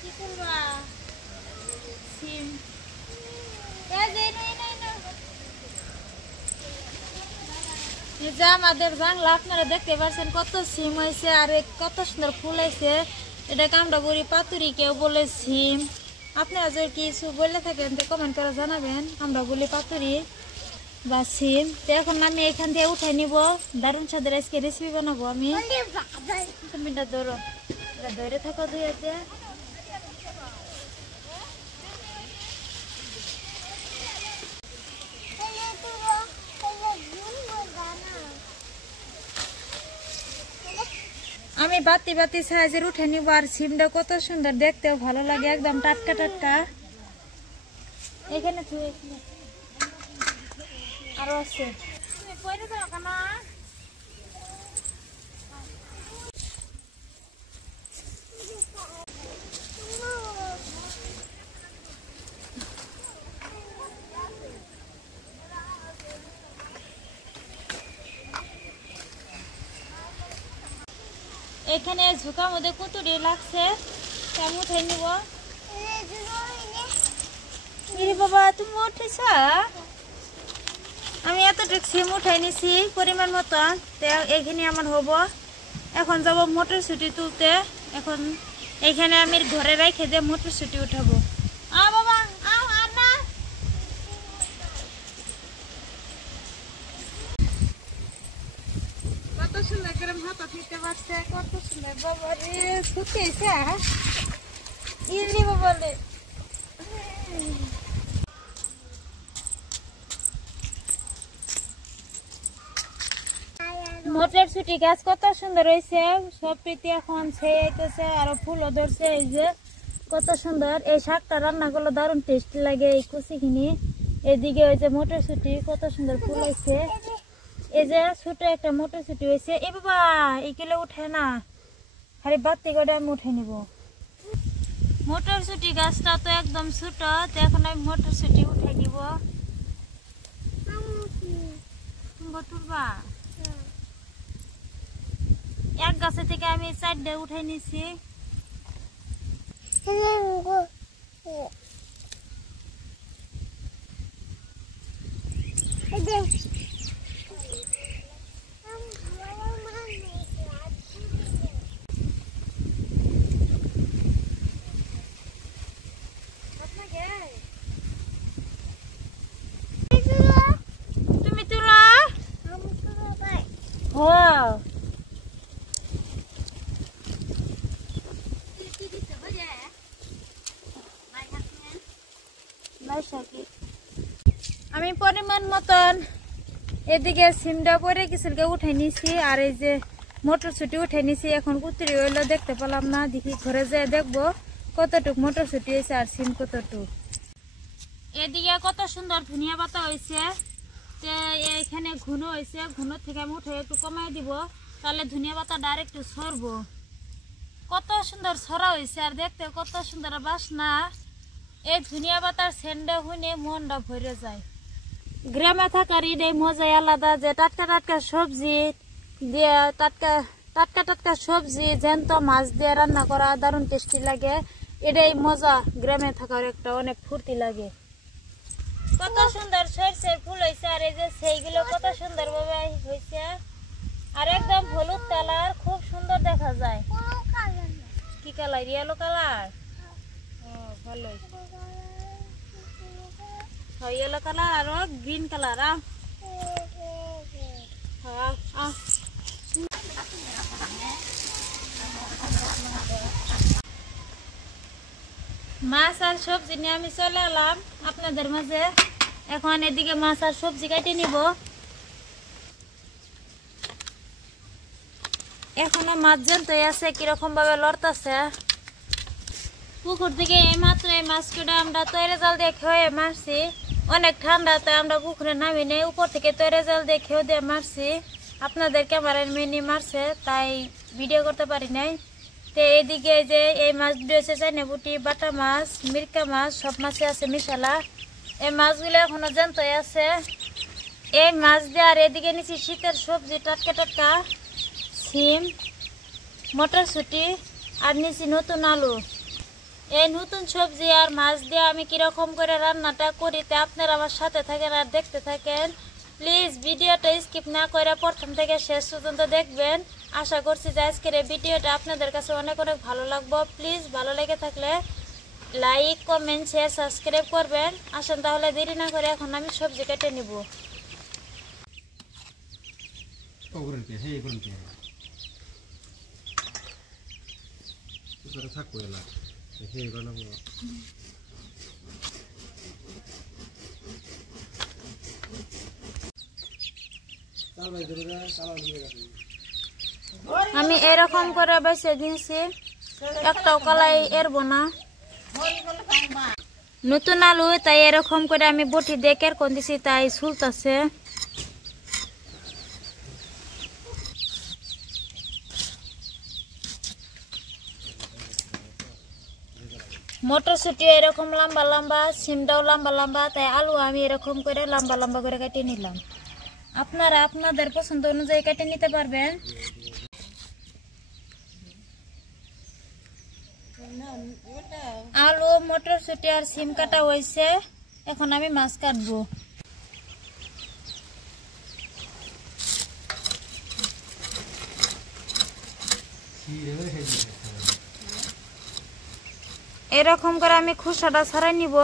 কি করবা সিম এই যে আমাদের বাংলা আপনারা দেখতে পাচ্ছেন কত সিম হয়েছে আর কত সুন্দর ফুল হয়েছে। এটাকে আমরা বলি পাতুরি, কেউ বলে সিম। আপনারা যদি কিছু বলে থাকেন তো কমেন্ট করে জানাবেন। আমরা বলি পাতুরি বা সিম। তো এখন আমি এখান থেকে উঠে নিব, দারুণ স্বাদের আজকে রেসিপি বানাবো আমি। তুমি এটা ধরো, এটা ধরে থাকো দুই হাতে। আমি বাতি বাতি সাইজের উঠে নিব। আর সিমটা কত সুন্দর, দেখতেও ভালো লাগে, একদম টাটকা টাটকা। এখানে আরো আছে। এখানে ঝুঁকার মধ্যে কুতুরি লাগছে, আমি উঠে নিব। বাবা তুমি উঠেছ? আমি এতটুকু সিম উঠাই নিছি পরিমাণ মতন। এখানে আমার হবো। এখন যাব মটরশুঁটি তুলতে। এখন এখানে আমি ঘরে রেখে দিয়ে মটরশুঁটি উঠাবো। বাবা কত সুন্দর করে হাতা ফিরতে পারছে, কত সুন্দর। বাবা রে শুকিয়েছে ইলি বাবা রে। মটরশুঁটি গাছ কত সুন্দর হয়েছে, সব প্রীতি এখন ছেয়েছে আর ফুলও ধরছে। এই যে কত সুন্দর, এই শাকটা রান্না করলে দারুণ টেস্টি লাগে। এই কুচিখিনি এদিকে ওই যে মটরশুঁটি কত সুন্দর ফুল হয়েছে। এই যে ছোট একটা মটরশুঁটি হয়েছে। এ বাবা এইগুলো উঠে না, আরে বাতি করে আমি উঠে নিব। মটরশুঁটি গাছটা তো একদম ছোট, তো এখন আমি মটরশুঁটি উঠে নিব। তুলবা এক গাছে থেকে আমি 4টে উঠে নিছি। তুমি তুলা আমি পরিমাণ মতন এদিকে সিমটা পরে কিছুকে উঠে নিছি। আর এই যে মটরশুঁটি উঠে নিছি। এখন কুতুরি হইলো দেখতে পেলাম না, দেখি ঘরে যেয়ে দেখবো কতটুক মটরশুঁটি হয়েছে আর সিম কতটুক। এদিকে কত সুন্দর ধনিয়া পাতা হয়েছে। তো এখানে ঘুনো হয়েছে, ঘুনো থেকে আমি উঠে একটু কমাই দিব, তাহলে ধনিয়া পাতা ডাইরেক্ট সরবো। কত সুন্দর ছড়া হয়েছে আর দেখতে কত সুন্দর বাসনা। এই ধনিয়া পাতার সেন্টটা শুনে মনটা ভরে যায়। গ্রামে থাকার এই মজাই আলাদা, যে টাটকা টাটকা সবজি দিয়ে টাটকা টাটকা টাটকা সবজি জ্যান্ত মাছ দিয়ে রান্না করা দারুণ টেস্টি লাগে। এটাই মজা, গ্রামে থাকার একটা অনেক ফুর্তি লাগে। কত সুন্দর সরষের ফুল হয়েছে আর এই যে সেইগুলো কত সুন্দর ভাবে হয়েছে আর একদম হলুদ কালার, খুব সুন্দর দেখা যায়। কি কালার? Yellow colour. ভালো ইয়েলো কালার আর গ্রিন কালার। মাছ আর সবজি নিয়ে আমি চলে এলাম আপনাদের মাঝে। এখন এদিকে মাছ আর সবজি কেটে নিব। এখনো মাছ জ্যান্ত আছে, কিরকম ভাবে লড়তেছে। পুকুর থেকে এই মাত্র এই মাছটা আমরা তৈরি জাল দিয়ে খেয়ে মারছি। অনেক ঠান্ডাতে আমরা পুকুরে নামি নেই, উপর থেকে তৈরি জাল দিয়ে খেয়ে দিয়ে মারছি। আপনাদের ক্যামেরার মিনি মারছে তাই ভিডিও করতে পারি নাই। তো এদিকে যে এই মাছ দিয়েছে চাইনা বুটি, বাটা মাছ, মিরকা মাছ, সব মাছই আছে মিশালা। এই মাছগুলো এখনো জ্যান্তই আছে। এই মাছ দিয়ে আর এদিকে নিচে শীতের সবজি টাটকা টাটকা সিম, মটরশুঁটি আর নিচে নতুন আলু। এই নতুন সবজি আর মাছ দিয়ে আমি কিরকম করে রান্নাটা করি তা আপনারা আমার সাথে থাকেন আর দেখতে থাকেন। প্লিজ ভিডিওটা স্কিপ না করে প্রথম থেকে শেষ পর্যন্ত দেখবেন। আশা করছি যে আজকের এই ভিডিওটা আপনাদের কাছে অনেক অনেক ভালো লাগবে। প্লিজ ভালো লেগে থাকলে লাইক কমেন্ট শেয়ার সাবস্ক্রাইব করবেন। আসেন তাহলে দেরি না করে এখন আমি সবজি কেটে নিব। আমি এরকম করে বেছে দিয়েছি, একটাও কলাই এরবো না। নতুন আলু তাই এরকম করে আমি বটি দেখে কোন দিছি তাই ঝুলতেছে। মটরশুটি এরকম লম্বা লম্বা, সিমটাও লম্বা লম্বা, তাই আলু আমি এরকম করে লম্বা লম্বা করে কেটে নিলাম। আপনারা আপনাদের পছন্দ অনুযায়ী কেটে নিতে পারবেন। আলু মটরশুটি আর সিম কাটা হয়েছে, এখন আমি মাছ কাটবো। এরকম করে আমি খোসাটা ছাড়াই নিব।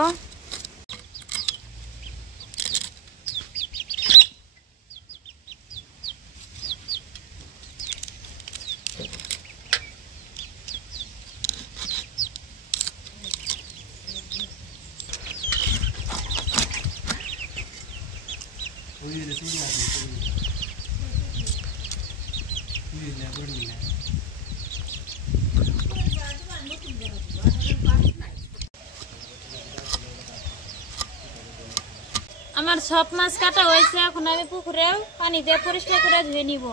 আমার সব মাছ কাটা হয়েছে, এখন আমি পুকুরে পানি দিয়ে পরিষ্কার করে ধুয়ে নিব।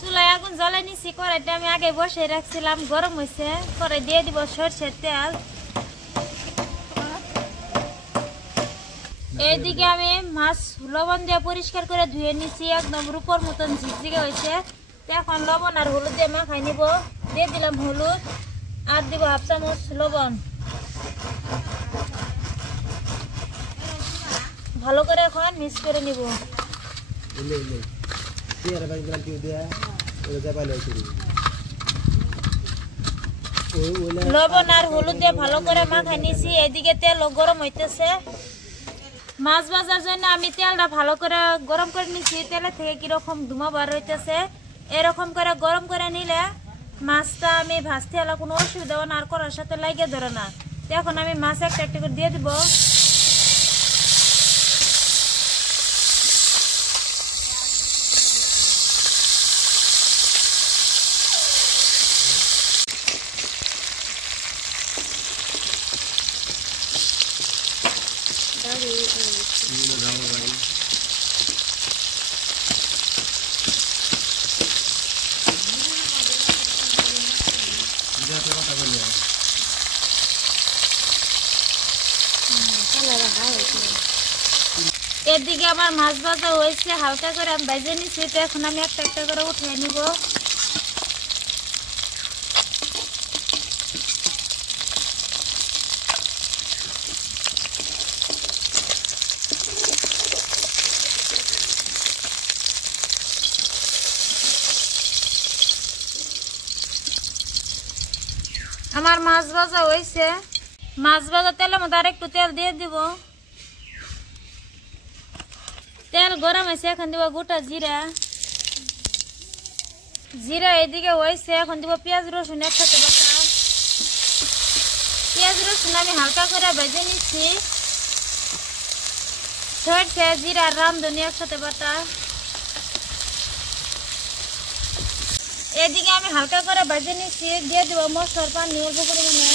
চুলায় আগুন জ্বালাই নিছি, কড়াইটা আমি আগে বসে রাখছিলাম, গরম হয়েছে। কড়াই দিয়ে দিব সরষের তেল। এইদিকে আমি মাছ লবণ দিয়ে পরিষ্কার করে ধুয়ে নিছি, একদম রূপর মতন ঝিকঝিকে হয়েছে। এখন লবণ আর হলুদ দিয়ে মাখাই নিব। দিয়ে দিলাম হলুদ আর দিব হাফ চামচ লবণ। ভালো করে এখন মিক্স করে নিব। লবণ আর হলুদ দিয়ে ভালো করে মাখাই নিছি। এদিকে তেল গরম হইতেছে। মাছ ভাজার জন্য আমি তেলটা ভালো করে গরম করে নিছি। তেলের থেকে কিরকম ধুমা বার হইতেছে, এরকম করে গরম করে নিলে মাছটা আমি ভাজতে হলে কোনো অসুবিধা হবে না, আর করার সাথে লাগিয়ে ধরে না। তো এখন আমি মাছ একটা একটা করে দিয়ে দিব। এদিকে আমার মাছ ভাজা হয়েছে, হালকা করে আমি ভেজে নিচ্ছি। তো এখন আমি একটা একটা করে উঠিয়ে নিব। আমার মাছ ভাজা হয়েছে। মাছ ভাজা তেলের মধ্যে আর একটু তেল দিয়ে দিব। তেল গরম হয়েছে, এখন দিব গোটা জিরা। জিরা এদিকে হয়েছে, এখন দিব পেঁয়াজ রসুন একসাথে বাটা। পেঁয়াজ রসুন আমি হালকা করে ভেজে নিচ্ছি। সরষে জিরা রামধনি একসাথে বাটা। এদিকে আমি হালকা করে ভেজে নিচ্ছি। দিয়ে দিব মশলার পানি অল্প পরিমাণে।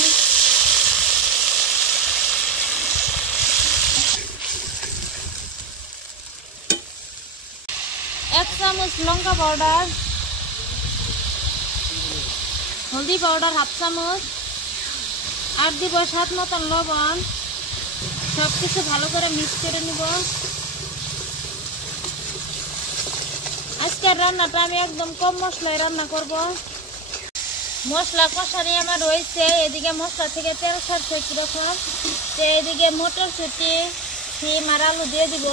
এক চামচ লঙ্কা পাউডার, हल्दी पाउडार हाफ चामच और দিব স্বাদ মতন লবণ সবকিছু ভালো করে মিক্স করে নিব আজকের রান্নাটা আমি একদম কম মশলায় রান্না করব মশলা কষানি আমার রয়েছে এদিকে মশলা থেকে তেল ছাড়ছে কিরকম তো এদিকে মটরশুঁটি সিম আর আলু দিয়ে দিব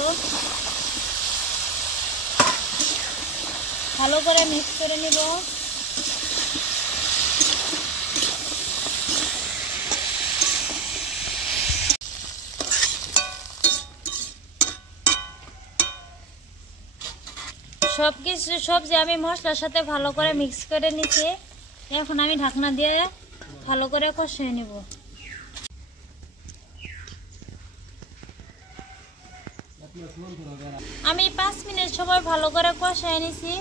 ভালো করে মিক্স করে নিব সবকিছু সবজি আমি মশলার সাথে ভালো করে মিক্স করে নিছি এখন আমি ঢাকনা দিয়ে ভালো করে কষিয়ে নিব আমি 5 মিনিট সময় ভালো করে কষিয়ে নিছি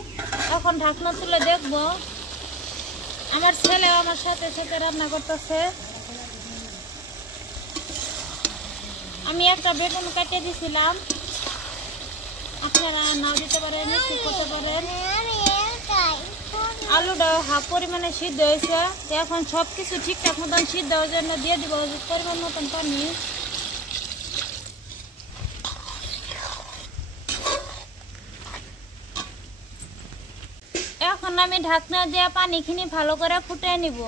এখন ঢাকনা তুলে দেখব আমার ছেলে আমার সাথে সাথে রান্না করতেছে আমি একটা বেগুন কেটে দিয়েছিলাম আপনারা নাও দিতে পারেন স্কিপ করতে পারেন আলুটা হাফ পরিমাণে সিদ্ধ হয়েছে এখন সবকিছু ঠিকঠাক মতন সিদ্ধ হওয়ার জন্য দিয়ে দিব পরিমাণ মতন পানি এখন আমি ঢাকনা দিয়ে পানিখিনি ভালো করে ফুটিয়ে নিব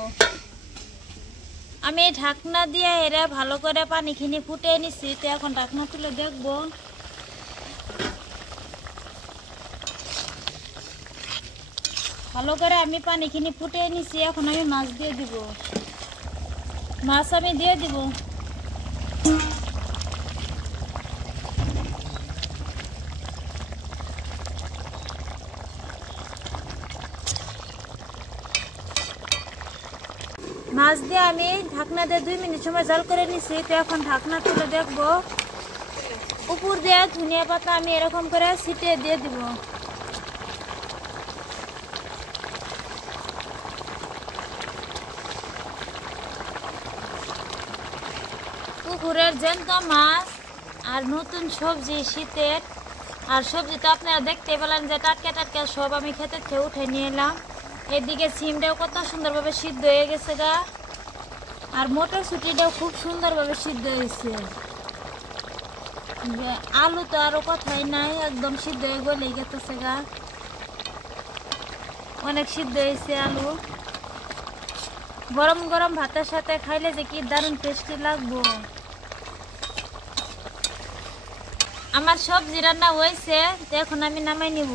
আমি ঢাকনা দিয়ে এরা ভালো করে পানিখিনি ফুটিয়ে নিছি তো এখন ঢাকনা তুলে দেখব ভালো করে আমি পানিখিনি ফুটিয়ে নিছি এখন আমি মাছ দিয়ে দিব মাছ আমি দিয়ে দিব মাছ দিয়ে আমি ঢাকনা দিয়ে 2 মিনিট সময় জাল করে নিছি তো এখন ঢাকনা তুলে দেখব উপর দিয়ে ধনিয়া পাতা আমি এরকম করে ছিটিয়ে দিয়ে দিব পুকুরের জ্যান্ত মাছ আর নতুন সবজি শীতের আর সবজি তো আপনারা দেখতে পেলেন যে টাটকা টাটকা সব আমি খেতে খেয়ে উঠে নিয়ে এলাম এদিকে সিমটাও কত সুন্দরভাবে সিদ্ধ হয়ে গেছে গা আর মটরশুঁটিটাও খুব সুন্দরভাবে সিদ্ধ হয়েছে আলু তো আরো কথাই নাই একদম সিদ্ধ হয়ে গলে গেছে গা অনেক সিদ্ধ হয়েছে আলু গরম গরম ভাতের সাথে খাইলে যে কি দারুণ টেস্টি লাগবো আমার সবজি রান্না হয়েছে এখন আমি নামাই নিব